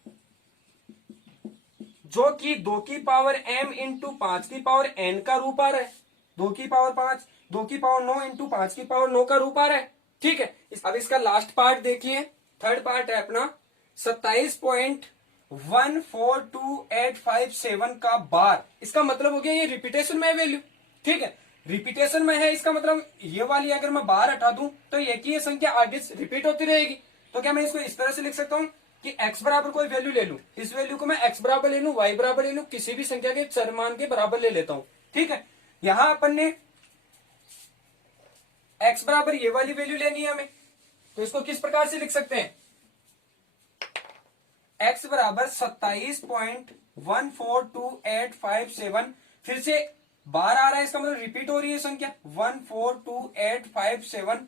जो कि 2 की पावर m इंटू 5 की पावर n का रूप आ रहा है, 2 की पावर 5 2 की पावर 9 इंटू 5 की पावर 9 का रूप आ रहा है। ठीक है, अब इसका लास्ट पार्ट देखिए, थर्ड पार्ट है अपना 27.142857 का बार। इसका मतलब हो गया ये रिपीटेशन में है वैल्यू। ठीक है, रिपीटेशन में है, इसका मतलब ये वाली अगर मैं बाहर हटा दूं तो एक ही ये संख्या आगे रिपीट होती रहेगी। तो क्या मैं इसको इस तरह से लिख सकता हूं कि x बराबर कोई वैल्यू ले लूं, इस वैल्यू को मैं x बराबर ले लूं, y बराबर ले लूं, किसी भी संख्या के चर मान के बराबर ले लेता हूं। ठीक है, यहां अपन ने x बराबर ये वाली वैल्यू लेनी है हमें, तो इसको किस प्रकार से लिख सकते हैं? x बराबर 27.142857, फिर से बार आ रहा है, इसका मतलब रिपीट हो रही है संख्या 1 4 2 8 5 7।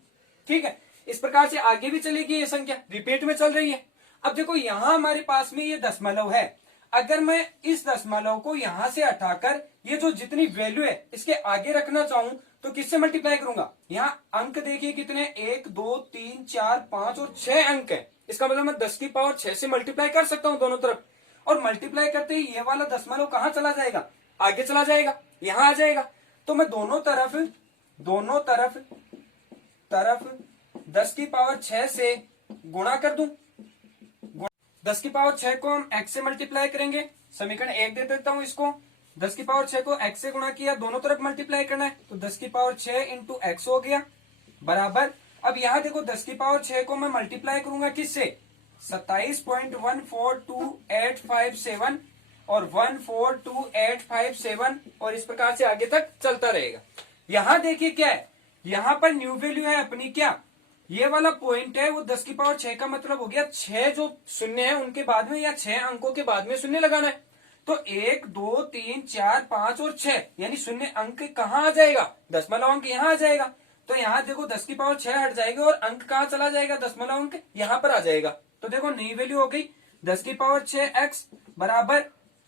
ठीक है, इस प्रकार से आगे भी चलेगी ये संख्या, रिपीट में चल रही है। अब देखो यहां हमारे पास में ये दशमलव है, अगर मैं इस दशमलव को यहां से हटाकर ये जो जितनी वैल्यू है इसके आगे रखना चाहूं तो किससे मल्टीप्लाई करूंगा। यहाँ अंक देखिए कितने, 1 2 3 4 5 और 6 अंक है। इसका मतलब मैं 10 की पावर 6 से मल्टीप्लाई कर सकता हूं दोनों तरफ, और मल्टीप्लाई करते ही ये वाला दशमलव कहां चला जाएगा, आगे चला जाएगा, यहां आ जाएगा। तो मैं दोनों तरफ 10 की पावर 6 से गुणा कर दूं। 10 की पावर 6 को हम x से मल्टीप्लाई करेंगे, समीकरण 1 दे देता हूं इसको। 10 की पावर 6 को x से गुणा किया, दोनों तरफ मल्टीप्लाई करना है, तो 10 की पावर 6 इंटू एक्स हो गया बराबर। अब यहां देखो 10 की पावर 6 को मैं मल्टीप्लाई करूंगा किससे, 27.14285 और 14285 और इस प्रकार से आगे तक चलता रहेगा। यहां देखिए क्या है, यहां पर न्यू वैल्यू है अपनी क्या, ये वाला पॉइंट है वो 10 की पावर 6 का मतलब हो गया 6 जो शून्य है उनके बाद में या 6 अंकों के बाद में शून्य लगाना है। तो 1 2 3 4 5 और 6 यानी शून्य अंक कहां आ जाएगा, दशमलव अंक यहां आ जाएगा। तो यहां देखो 10 की पावर 6 हट जाएगी और अंक कहां चला जाएगा, दशमलव अंक यहां पर आ जाएगा। तो देखो नई वैल्यू हो गई 10 की पावर 6x बराबर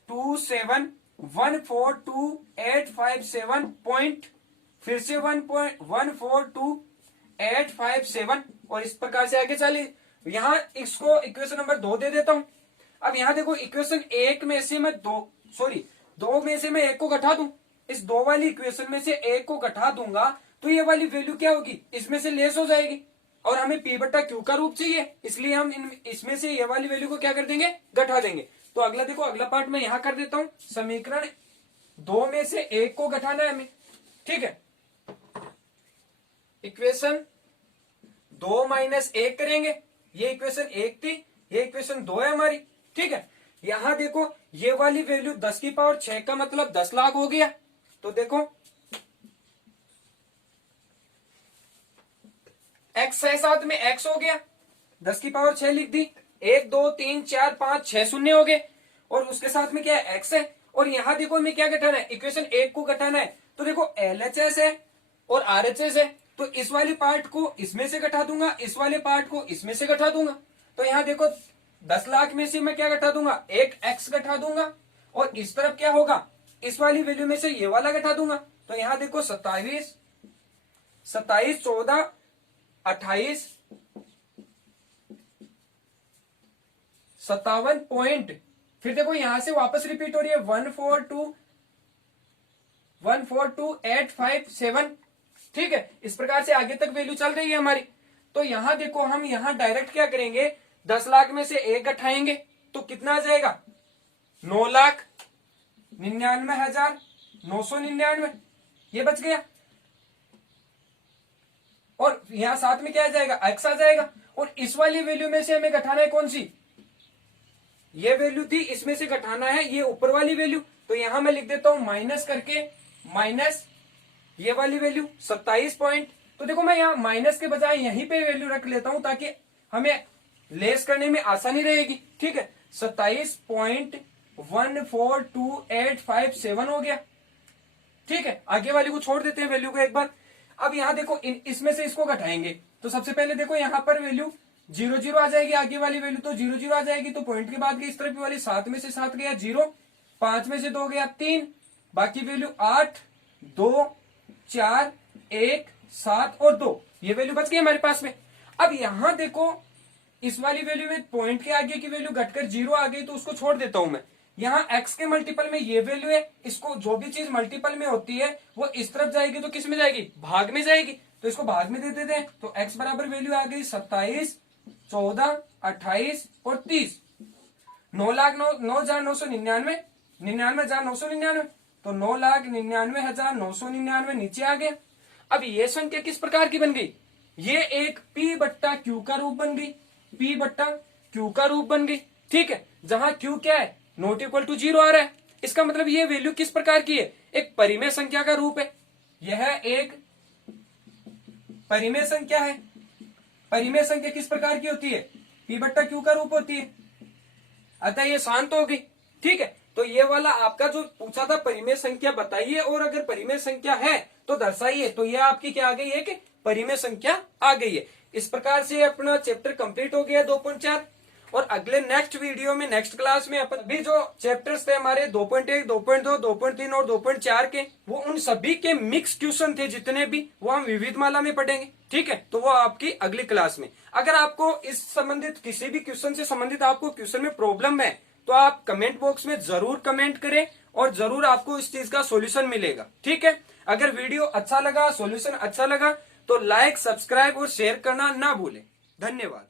2714285 पॉइंट, फिर से 1.142857 और इस प्रकार से आगे चले। यहां इसको इक्वेशन नंबर 2 दे देता हूं। अब यहां देखो इक्वेशन 1 में से मैं 2 में से मैं 1 को घटा दूं, इस 2 वाली इक्वेशन में से 1 को घटा दूंगा तो ये वाली वैल्यू क्या होगी, इसमें से लेस हो जाएगी और हमें p बट्टा क्यू का रूप चाहिए, इसलिए हम इसमें से ये वाली वैल्यू को क्या कर देंगे, घटा देंगे। तो अगला देखो, अगला पार्ट मैं यहां कर देता हूं, समीकरण 2 में से 1 को घटाना है हमें। ठीक है, इक्वेशन 2 माइनस 1 करेंगे, ये इक्वेशन 1 थी, ये इक्वेशन 2 है हमारी। ठीक है, यहां देखो ये वाली वैल्यू 10 की पावर 6 का मतलब 10 लाख हो गया। तो देखो x है, साथ में x हो गया, 10 की पावर 6 लिख दी, 1 2 3 4 5 6 शून्य हो गए और उसके साथ में क्या है, x है। और यहां देखो हमें क्या घटाना है, इक्वेशन 1 को घटाना है। तो देखो LHS है और RHS है, तो इस वाले पार्ट को इसमें से घटा दूंगा, इस वाले पार्ट को इसमें से घटा दूंगा। तो यहां देखो 10 लाख में से मैं क्या घटा दूंगा, एक x घटा दूंगा और इस तरफ क्या होगा, इस वाली वैल्यू में से ये वाला घटा दूंगा। तो यहां देखो 27 14 28 57 पॉइंट, फिर देखो यहां से वापस रिपीट हो रही है 14285 ठीक है, इस प्रकार से आगे तक वैल्यू चल रही है हमारी। तो यहां देखो हम यहां डायरेक्ट क्या करेंगे, 10 लाख में से 1 घटाएंगे तो कितना आ जाएगा, 9,99,999 ये बच गया। और यहां साथ में क्या आ जाएगा, x आ जाएगा। और इस वाली वैल्यू में से हमें घटाना है कौन सी, ये वैल्यू थी, इसमें से घटाना है ये ऊपर वाली वैल्यू। तो यहां मैं लिख देता हूं माइनस करके, माइनस ये वाली वैल्यू 27 पॉइंट। तो देखो मैं यहां माइनस के बजाय यहीं पे वैल्यू रख लेता हूं ताकि हमें लेस करने में आसानी रहेगी। ठीक है, 27.142857 हो गया। ठीक है, आगे वाली को छोड़ देते हैं वैल्यू को एक बार। अब यहां देखो इसमें से इसको घटाएंगे तो सबसे पहले देखो यहां पर वैल्यू 0 0 आ जाएगी, आगे वाली वैल्यू तो 0 0 आ जाएगी। तो पॉइंट के बाद की इस तरफ वाली 7 में से 7 गया 0, 5 में से 2 गया 3, बाकी वैल्यू 8 2 4 1 7 और 2, ये वैल्यू बच गई हमारे पास में। अब यहां देखो इस वाली वैल्यू में पॉइंट के आगे की वैल्यू घटकर 0 आ गई तो उसको छोड़ देता हूं मैं। यहाँ x के मल्टीपल में ये वैल्यू है, इसको जो भी चीज मल्टीपल में होती है वो इस तरफ जाएगी तो किस में जाएगी, भाग में जाएगी। तो इसको भाग में दे देते हैं, तो x बराबर वैल्यू आ गई 27 14 28 और 30, 9,09,999 99,999, तो 9,99,999 नीचे आ गया। अब ये संख्या किस प्रकार की बन गई, ये एक p बट्टा क्यू का रूप बन गई, p बट्टा क्यू का रूप बन गई। ठीक है, जहां q क्या है, नॉट इक्वल टू 0 आ रहा है, इसका मतलब ये वैल्यू किस प्रकार की है, एक परिमेय संख्या का रूप है। यह एक परिमेय संख्या है। परिमेय संख्या किस प्रकार की होती है, p बट्टा क्यू का रूप होती है, अतः ये शांत हो गई। ठीक है, तो ये वाला आपका जो पूछा था परिमेय संख्या बताइए, और अगर परिमेय संख्या है तो दर्शाइए, तो ये आपकी क्या आ गई है कि परिमेय संख्या आ गई है। इस प्रकार से अपना चैप्टर कंप्लीट हो गया 2.4। और अगले नेक्स्ट वीडियो में, नेक्स्ट क्लास में अपन भी जो चैप्टर्स थे हमारे 2.1, 2.2, 2.3 और 2.4 के, वो उन सभी के मिक्स क्वेश्चन थे जितने भी, वो हम विविध माला में पढ़ेंगे। ठीक है, तो वो आपकी अगली क्लास में। अगर आपको इस संबंधित किसी भी क्वेश्चन से संबंधित आपको क्वेश्चन में प्रॉब्लम है तो आप कमेंट बॉक्स में जरूर कमेंट करें, और जरूर आपको इस चीज का सॉल्यूशन मिलेगा। ठीक है, अगर वीडियो अच्छा लगा, सॉल्यूशन अच्छा लगा, तो लाइक, सब्सक्राइब और शेयर करना ना भूलें। धन्यवाद।